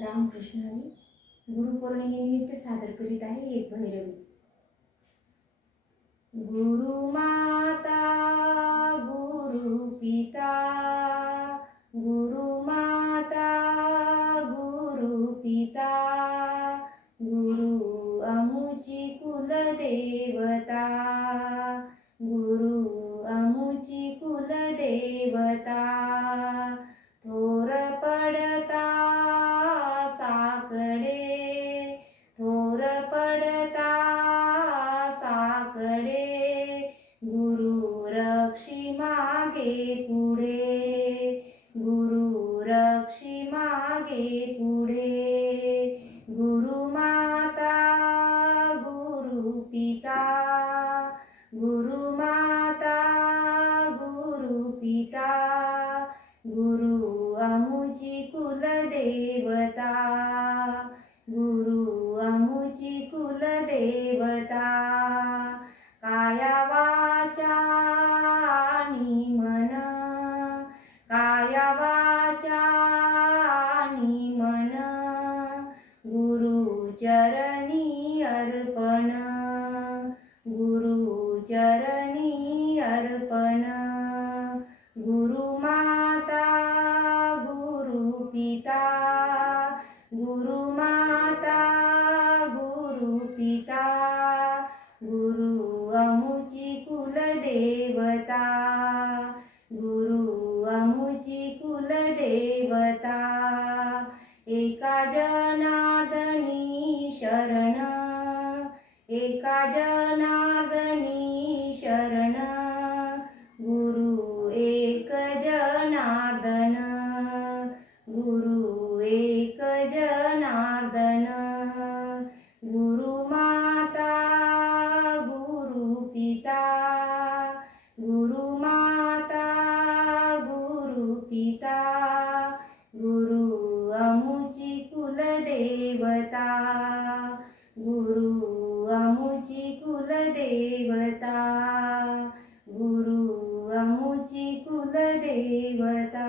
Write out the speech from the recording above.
रामकृष्ण हरी. गुरुपौर्णिमेनिमित्त सादर करीत आहे एक भैरवी. गुरु माता गुरु पिता, गुरु माता गुरु पिता, गुरु अमुची कुलदेवता, गुरु अमुची कुलदेवता. थोर पडता साकडे, थोर पडता साकडे, गुरु रक्षी मागे पुढे, गुरु रक्षी मागे पुढे. गुरु माता गुरु पिता, गुरु माता गुरु पिता, गुरु अमुची कुलदेवता, गुरु अमुची कुलदेवता. काया वाचा आणि मन, काया वाचा आणि मन, गुरु चरणी अर्पण, गुरु चरणी अर्पण. गुरु माता गुरु पिता, गुरु माता गुरु पिता, गुरु अमुची कुलदेवता, गुरु अमुची कुलदेवता. एका जनार्दनी शरण, एका जनार्दनी शरण, गुरु एक जनार्दन, गुरु एक जनार्दन. गुरु माता गुरु पिता, गुरु माता गुरु पिता, गुरु अमुची कुलदेवता, गुरु अमुची कुलदेवता, गुरु अमुची कुलदेवता.